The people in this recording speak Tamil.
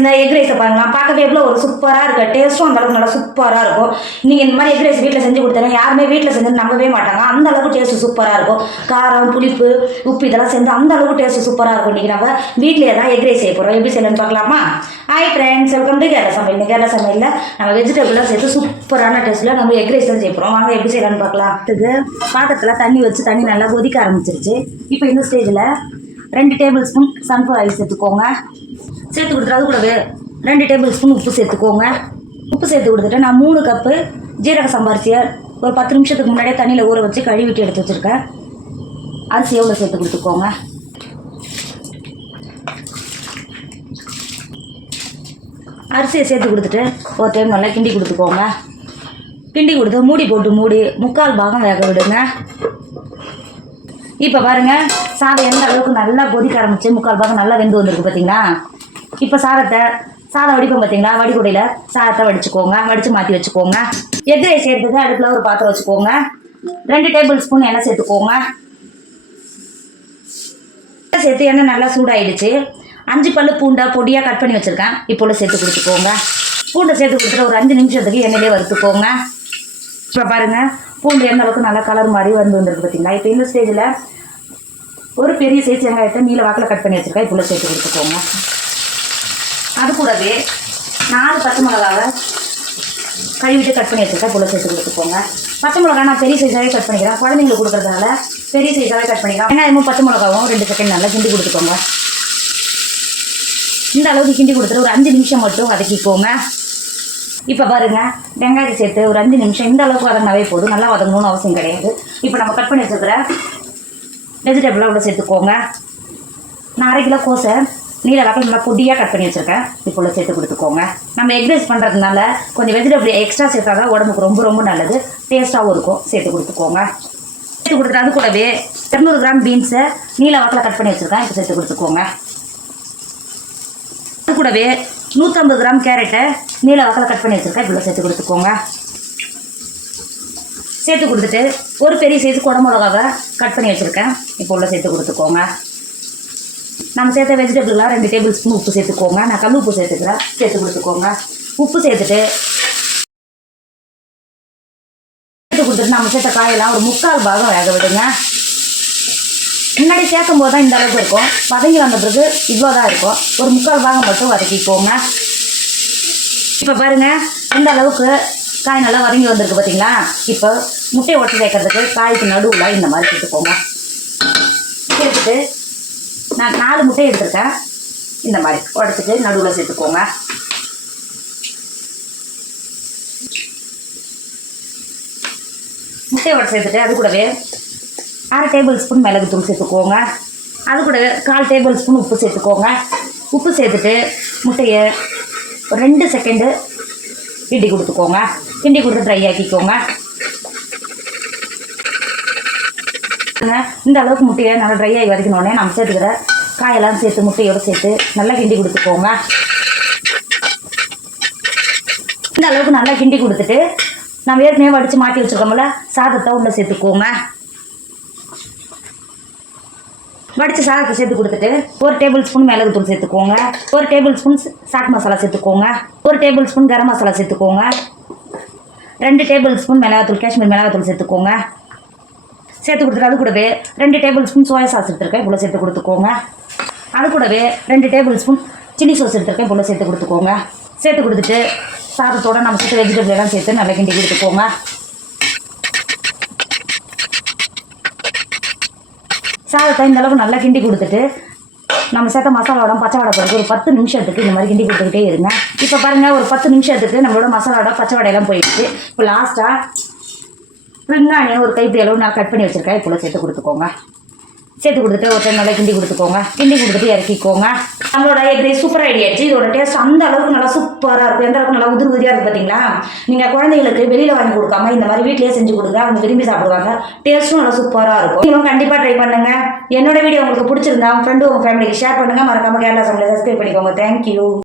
இந்த எக் ரைஸை பாருங்களேன். பார்க்கவே எவ்வளோ ஒரு சூப்பராக இருக்கு. டேஸ்ட்டும் அந்த அளவுக்கு நல்லா சூப்பராக இருக்கும். நீங்கள் இந்த மாதிரி எக் ரைஸ் வீட்டில் செஞ்சு கொடுத்தாங்க யாருமே வீட்டில் செஞ்சு நம்பவே மாட்டாங்க. அந்த அளவுக்கு டேஸ்ட் சூப்பராக இருக்கும். காரம் புளிப்பு உப்பு இதெல்லாம் சேர்ந்து அந்த அளவுக்கு டேஸ்ட் சூப்பராக இருக்கும். இன்றைக்கி நம்ம வீட்டிலே தான் எக் ரைஸ் செய்ய போகிறோம் எப்படி செய்யணும்னு பார்க்கலாமா? Hi friends welcome to Kerala சமையல். கேரளா சமையலில் நம்ம வெஜிடபிள்லாம் சேர்த்து சூப்பரான டேஸ்ட்டில் நம்ம எக் ரைஸ் தான் செய்ய போகிறோம் வாங்க எப்படி செய்யலாம்னு பார்க்கலாம். இதுக்கு பாத்திரத்தில் தண்ணி வச்சு தண்ணி நல்லா கொதிக்க ஆரம்பிச்சிருச்சு. இப்போ இந்த ஸ்டேஜில் ரெண்டு டேபிள் ஸ்பூன் சன்ஃப்ளவர் ஆயில் சேர்த்துக்கோங்க. சேர்த்து கொடுத்துட்டு அது கூடவே ரெண்டு டேபிள் ஸ்பூன் உப்பு சேர்த்துக்கோங்க. உப்பு சேர்த்து கொடுத்துட்டு நான் மூணு கப்பு ஜீரக சம்பாரிசியை ஒரு பத்து நிமிஷத்துக்கு முன்னாடியே தண்ணியில் ஊற வச்சு கழுவிட்டு எடுத்து வச்சுருக்கேன். அரிசி எவ்வளோ சேர்த்து கொடுத்துக்கோங்க. அரிசியை சேர்த்து கொடுத்துட்டு ஒரு டைம் நல்லா கிண்டி கொடுத்துக்கோங்க. கிண்டி கொடுத்து மூடி போட்டு மூடி முக்கால் பாகம் வேக விடுங்க. இப்போ பாருங்க சாதம் எந்த அளவுக்கு நல்லா கொதிக்க ஆரம்பிச்சு முக்கால் பாகம் நல்லா வெந்து வந்திருக்கு பார்த்தீங்களா இப்போ சாதத்தை சாதம் வடிப்போம் பார்த்தீங்களா வடிகுடையில் சாதத்தை வடிச்சுக்கோங்க. வடித்து மாற்றி வச்சுக்கோங்க. எக் ரைஸ் எடுத்துக்க அடுப்பில் ஒரு பாத்திரம் வச்சுக்கோங்க. ரெண்டு டேபிள் ஸ்பூன் எண்ணெய் சேர்த்துக்கோங்க. எண்ணெய் சேர்த்து எண்ணெய் நல்லா சூடாயிடுச்சு. அஞ்சு பல்லு பூண்டை பொடியாக கட் பண்ணி வச்சுருக்கேன். இப்போ சேர்த்து கொடுத்துக்கோங்க. பூண்டை சேர்த்து கொடுத்துட்டு ஒரு அஞ்சு நிமிஷத்துக்கு எண்ணெயிலே வறுத்துக்கோங்க. இப்போ பாருங்கள் பூண்டு எந்த அளவுக்கு நல்லா கலர் மாதிரி வந்து வந்துருக்கு பார்த்தீங்களா இப்போ இந்த ஸ்டேஜில் ஒரு பெரிய சைஸ் வெங்காயத்தை நீல வாக்கில் கட் பண்ணி வச்சுருக்கேன். இப்போ சேர்த்து கொடுத்துக்கோங்க. அது கூடவே நாலு பச்சை மிளகாவை கழுவிட்டு கட் பண்ணி வச்சுருக்கேன். இப்போ உள்ள சேர்த்து கொடுத்துக்கோங்க பச்சை மிளகா நான் பெரிய சைஸாகவே கட் பண்ணிக்கிறேன். குழந்தைங்களுக்கு கொடுக்குறதால பெரிய சைஸாகவே கட் பண்ணிக்கலாம் வெங்காயமும் பச்சை மிளகாவும் ரெண்டு செகண்ட் நல்லா கிண்டி கொடுத்துக்கோங்க. இந்த அளவுக்கு கிண்டி கொடுத்துட்டு ஒரு அஞ்சு நிமிஷம் மட்டும் வதக்கிக்கோங்க. இப்போ பாருங்கள் வெங்காயத்தை சேர்த்து ஒரு அஞ்சு நிமிஷம். இந்த அளவுக்கு வதங்கினாவே போதும். நல்லா வதங்கணும்னு அவசியம் கிடையாது. இப்போ நம்ம கட் பண்ணி வச்சுருக்கிற வெஜிடபிளாக உள்ள சேர்த்துக்கோங்க. நான் அரை கிலோ கோசை நீல வாக்கில் நல்லா பொடியாக கட் பண்ணி வச்சுருக்கேன். இப்போ சேர்த்து கொடுத்துக்கோங்க. நம்ம எக் ரைஸ் பண்ணுறதுனால கொஞ்சம் வெஜிடபிள் எக்ஸ்ட்ரா சேர்த்தா தான் உடம்புக்கு ரொம்ப ரொம்ப நல்லது. டேஸ்ட்டாகவும் இருக்கும். சேர்த்து கொடுத்துக்கோங்க. சேர்த்து கொடுத்துட்டு அது கூடவே இரநூறு கிராம் பீன்ஸை நீல வாக்கில் கட் பண்ணி வச்சுருக்கேன். இப்போ சேர்த்து கொடுத்துக்கோங்க. அது கூடவே நூற்றம்பது கிராம் கேரட்டை நீல வாக்கில் கட் பண்ணி வச்சுருக்கேன். இவ்வளோ சேர்த்து கொடுத்துக்கோங்க. சேர்த்து கொடுத்துட்டு ஒரு பெரிய சைஸ் குடமிளகாவை கட் பண்ணி வச்சுருக்கேன். இப்போ உள்ள சேர்த்து கொடுத்துக்கோங்க. நம்ம சேர்த்த வெஜிடபிள்லாம் ரெண்டு டேபிள் ஸ்பூன் உப்பு சேர்த்துக்கோங்க. நான் கல் உப்பு சேர்த்துக்கிறேன். சேர்த்து கொடுத்துக்கோங்க. உப்பு சேர்த்துட்டு சேர்த்து கொடுத்துட்டு நம்ம சேர்த்த காயெல்லாம் ஒரு முக்கால் பாகம் வேக விடுங்க. முன்னாடி சேர்க்கும் போது தான் இந்த அளவுக்கு இருக்கும். வதங்கி வந்த பிறகு இவ்வளோ தான் இருக்கும். ஒரு முக்கால் பாகம் மட்டும் வதக்கிக்கோங்க. இப்போ பாருங்க இந்த அளவுக்கு காய் நல்லா வதங்கி வந்திருக்கு பார்த்தீங்களா இப்போ முட்டையை ஒட்டி வைக்கிறதுக்கு காய்க்கு நடுவில் இந்த மாதிரி சேர்த்துக்கோங்க. கொடுத்துட்டு நான் நாலு முட்டை எடுத்திருக்கேன். இந்த மாதிரி உடச்சிட்டு நடுவில் சேர்த்துக்கோங்க. முட்டையை உடச்சி சேர்த்துட்டு அது கூடவே அரை டேபிள் ஸ்பூன் மிளகுத்தூள் சேர்த்துக்கோங்க. அது கூட கால் டேபிள் ஸ்பூன் உப்பு சேர்த்துக்கோங்க. உப்பு சேர்த்துட்டு முட்டையை ஒரு ரெண்டு செகண்டு கிண்டி கொடுத்துக்கோங்க. கிண்டி கொடுத்து ட்ரை ஆக்கிக்கோங்க. இந்த அளவுக்கு முட்டையை நல்லா ட்ரை ஆகி வதக்கினோடனே நம்ம சேர்த்துக்கிற காயெல்லாம் சேர்த்து முட்டையோடு சேர்த்து நல்லா கிண்டி கொடுத்துக்கோங்க இந்த அளவுக்கு நல்லா கிண்டி கொடுத்துட்டு நம்ம ஏற்கனவே வடித்து மாட்டி வச்சுருக்கோம்ல சாதத்தை உள்ள சேர்த்துக்கோங்க. வடித்து சாதத்தை சேர்த்து கொடுத்துட்டு ஒரு டேபிள் ஸ்பூன் மிளகு தூள் சேர்த்துக்கோங்க. ஒரு டேபிள் ஸ்பூன் சாட் மசாலா சேர்த்துக்கோங்க. ஒரு டேபிள் ஸ்பூன் கரம் மசாலா சேர்த்துக்கோங்க. ரெண்டு டேபிள் ஸ்பூன் மிளகாத்தூள் காஷ்மீர் மிளகாத்தூள் சேர்த்துக்கோங்க. சேர்த்து கொடுத்துட்டு அது கூடவே ரெண்டு டேபிள் ஸ்பூன் சோயா சாஸ் எடுத்துருக்கேன். இவ்வளோ சேர்த்து கொடுத்துக்கோங்க. அது கூடவே ரெண்டு டேபிள் ஸ்பூன் சில்லி சாஸ் எடுத்துருக்கேன். இவ்வளோ சேர்த்து கொடுத்துக்கோங்க. சேர்த்து கொடுத்துட்டு சாதத்தோட நம்ம சேர்த்து வெஜிடபிள் எல்லாம் சேர்த்து நல்லா கிண்டி கொடுத்துக்கோங்க சாதத்தை இந்தளவு நல்லா கிண்டி கொடுத்துட்டு நம்ம சேர்த்த மசாலாவோட பச்சை வடை பிறகு ஒரு பத்து நிமிஷத்துக்கு இந்த மாதிரி கிண்டி கொடுத்துக்கிட்டே இருங்க. இப்போ பாருங்கள் ஒரு பத்து நிமிஷத்துக்கு நம்மளோட மசாலாவோட பச்சை வடையெல்லாம் போயிடுச்சு. இப்போ லாஸ்ட்டாக வெங்காயம் ஒரு கைப்பிடி அளவு நான் கட் பண்ணி வச்சுருக்கேன். இப்போ சேர்த்து கொடுத்துக்கோங்க. சேர்த்து கொடுத்துட்டு ஒரு டைம் நல்லா கிண்டி கொடுத்துக்கோங்க. கிண்டி கொடுத்துட்டு இறக்கிக்கோங்க. நம்மளோட எக் ரைஸ் சூப்பர் ஐடியா ஆயிடுச்சு இதோட டேஸ்ட் அந்த அளவுக்கு நல்லா சூப்பராக இருக்கும். எந்த அளவுக்கு நல்லா உதிரி உதிரியாக இருக்குது பார்த்தீங்களா நீங்கள் குழந்தைங்களுக்கு வெளியில் வாங்கி கொடுக்காம இந்த மாதிரி வீட்டிலேயே செஞ்சு கொடுங்க. அவங்க விரும்பி சாப்பிடுவாங்க. டேஸ்ட்டும் நல்லா சூப்பராக இருக்கும். நீங்களும் கண்டிப்பாக ட்ரை பண்ணுங்க. என்னோட வீடியோ உங்களுக்கு பிடிச்சிருந்தா உங்கள் ஃப்ரெண்டு உங்கள் ஃபேமிலிக்கு ஷேர் பண்ணுங்கள் மறக்காமல் கேரளா சமையல் சப்ஸ்கிரைப் பண்ணிக்கோங்க. தேங்க்யூ